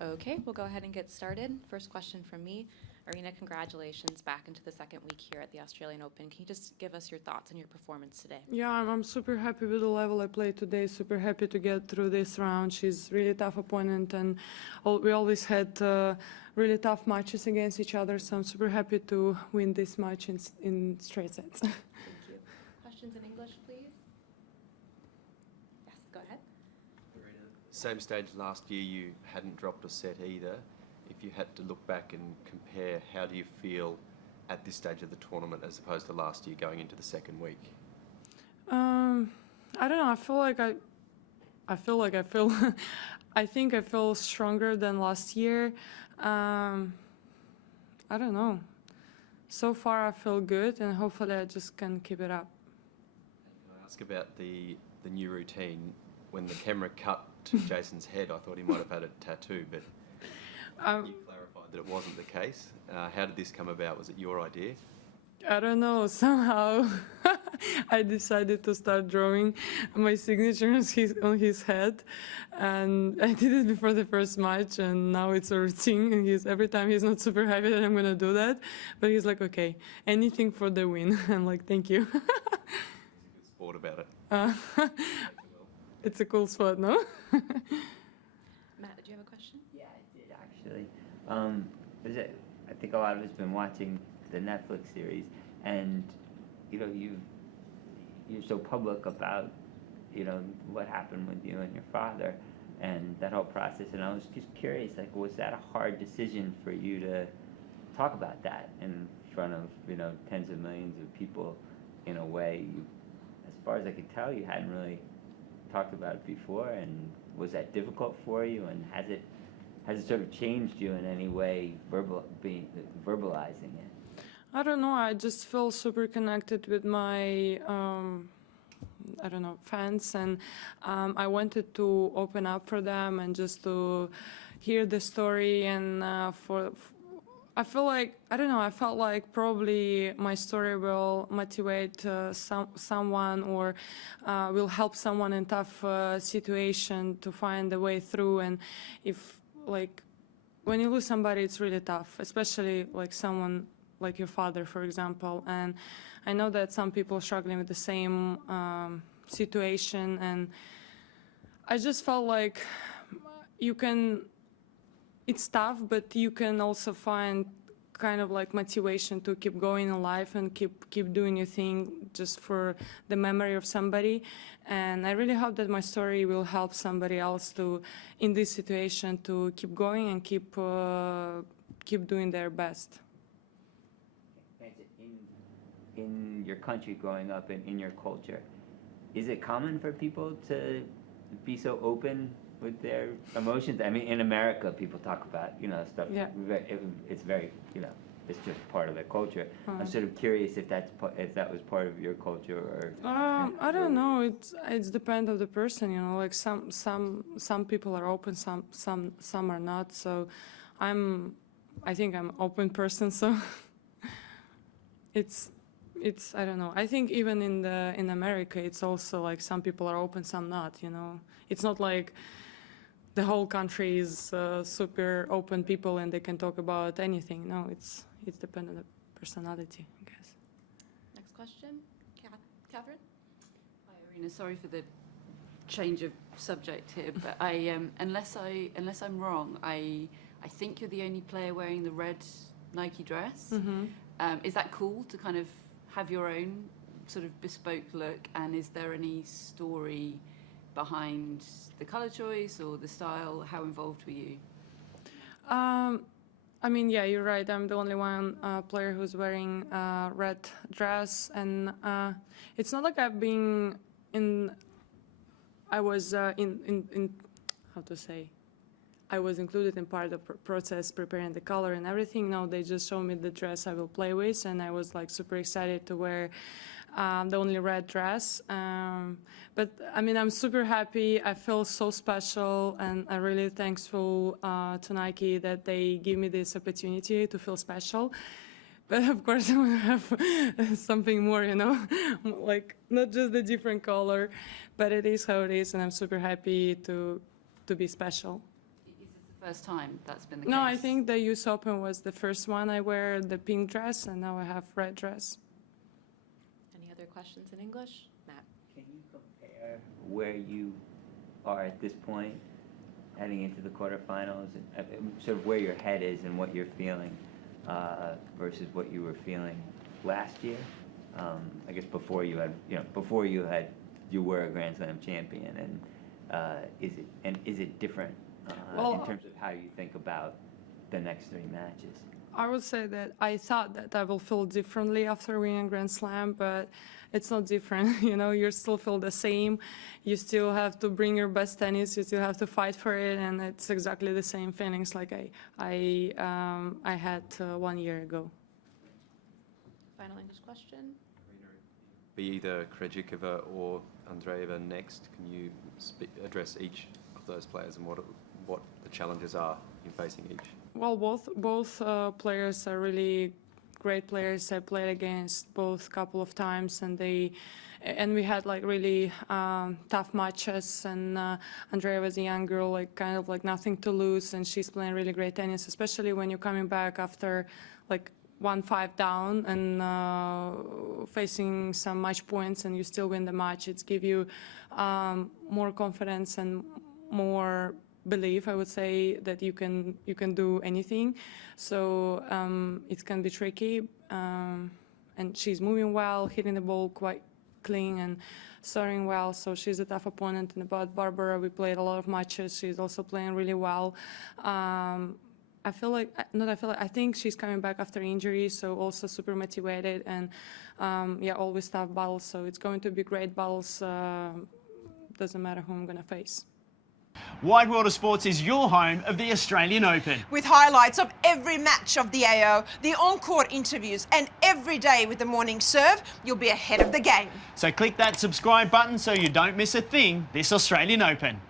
Okay, we'll go ahead and get started. First question from me. Arena, congratulations back into the second week here at the Australian Open. Can you just give us your thoughts on your performance today? Yeah, I'm super happy with the level I played today. Super happy to get through this round. She's really tough opponent, and we always had really tough matches against each other. So I'm super happy to win this match in straight sets. Thank you. Questions in English, please? Yes, go ahead. Same stage last year, you hadn't dropped a set either. If you had to look back and compare, how do you feel at this stage of the tournament as opposed to last year going into the second week? I don't know. I think I feel stronger than last year. I don't know. So far, I feel good, and hopefully, I just can keep it up. Can I ask about the new routine? When the camera cut to Jason's head, I thought he might have had a tattoo, but you clarified that it wasn't the case. How did this come about? Was it your idea? I don't know. Somehow, I decided to start drawing my signature on his head, and I did it before the first match, and now it's a routine. And every time he's not super happy that I'm gonna do that, but he's like, "Okay, anything for the win." I'm like, "Thank you." He's a good sport about it. It's a cool spot, no? Matt, did you have a question? Yeah, I did actually. I think a lot of us been watching the Netflix series, and you're so public about what happened with you and your father, and that whole process. And I was just curious, like, was that a hard decision for you to talk about that in front of tens of millions of people? In a way, as far as I could tell, you hadn't really talked about it before, and was that difficult for you? And has it sort of changed you in any way, verbalizing it? I don't know. I just feel super connected with my, fans, and I wanted to open up for them and just to hear the story. And I feel like, I felt like probably my story will motivate someone, or will help someone in tough situation to find a way through. And when you lose somebody, it's really tough, especially like someone like your father, for example. And I know that some people are struggling with the same situation, and I just felt like it's tough, but you can also find kind of like motivation to keep going in life and keep doing your thing just for the memory of somebody. And I really hope that my story will help somebody else in this situation, to keep going and keep doing their best. In your country, growing up, and in your culture, is it common for people to be so open with their emotions? I mean, in America, people talk about stuff. Yeah. It's very it's just part of their culture. I'm sort of curious if that was part of your culture, or. I don't know. It's depend of the person. Like some people are open, some are not. So I think I'm open person. So it's I don't know. I think even in America, it's also like some people are open, some not. It's not like the whole country is super open people and they can talk about anything. No, it's dependent on the personality, I guess. Next question, Catherine? Hi, Arena. Sorry for the change of subject here, but unless I'm wrong, I think you're the only player wearing the red Nike dress. Mm-hmm. Is that cool to kind of have your own sort of bespoke look? And is there any story behind the color choice or the style? How involved were you? I mean, yeah, you're right. I'm the only one player who's wearing a red dress, and it's not like I've been I was in how to say. I was included in part of the process, preparing the color and everything. No, they just showed me the dress I will play with, and I was like super excited to wear the only red dress. But I mean, I'm super happy. I feel so special, and I'm really thankful to Nike that they give me this opportunity to feel special. But of course, I want to have something more, like not just the different color, but it is how it is, and I'm super happy to be special. Is this the First time that's been the case? No, I think the US Open was the first one. I wear the pink dress, and now I have red dress. Any other questions in English? Matt? Can you compare where you are at this point, heading into the quarterfinals, and sort of where your head is and what you're feeling versus what you were feeling last year? I guess before you were a Grand Slam champion, and is it different in terms of how you think about the next 3 matches? I would say that I thought that I will feel differently after winning Grand Slam, but it's not different. You know, you still feel the same. You still have to bring your best tennis. You still have to fight for it, and it's exactly the same feelings like I had 1 year ago. Final English question? Be either Krejcikova or Andreeva next. Can you address each of those players and what the challenges are in facing each? Well, both players are really great players. I played against both couple of times, and we had like really tough matches. And Andrea was a young girl, like kind of like nothing to lose, and she's playing really great tennis, especially when you're coming back after like 1-5 down and facing some match points, and you still win the match. It's give you more confidence and more belief, I would say, that you can do anything. So it can be tricky, and she's moving well, hitting the ball quite clean and serving well. So she's a tough opponent. And about Barbara, we played a lot of matches. She's also playing really well. I think she's coming back after injury, so also super motivated, and always tough battles. So it's going to be great battles. Doesn't matter who I'm going to face. Wide World of Sports is your home of the Australian Open. With highlights of every match of the AO, the on-court interviews, and every day with the morning serve, you'll be ahead of the game. So click that subscribe button so you don't miss a thing this Australian Open.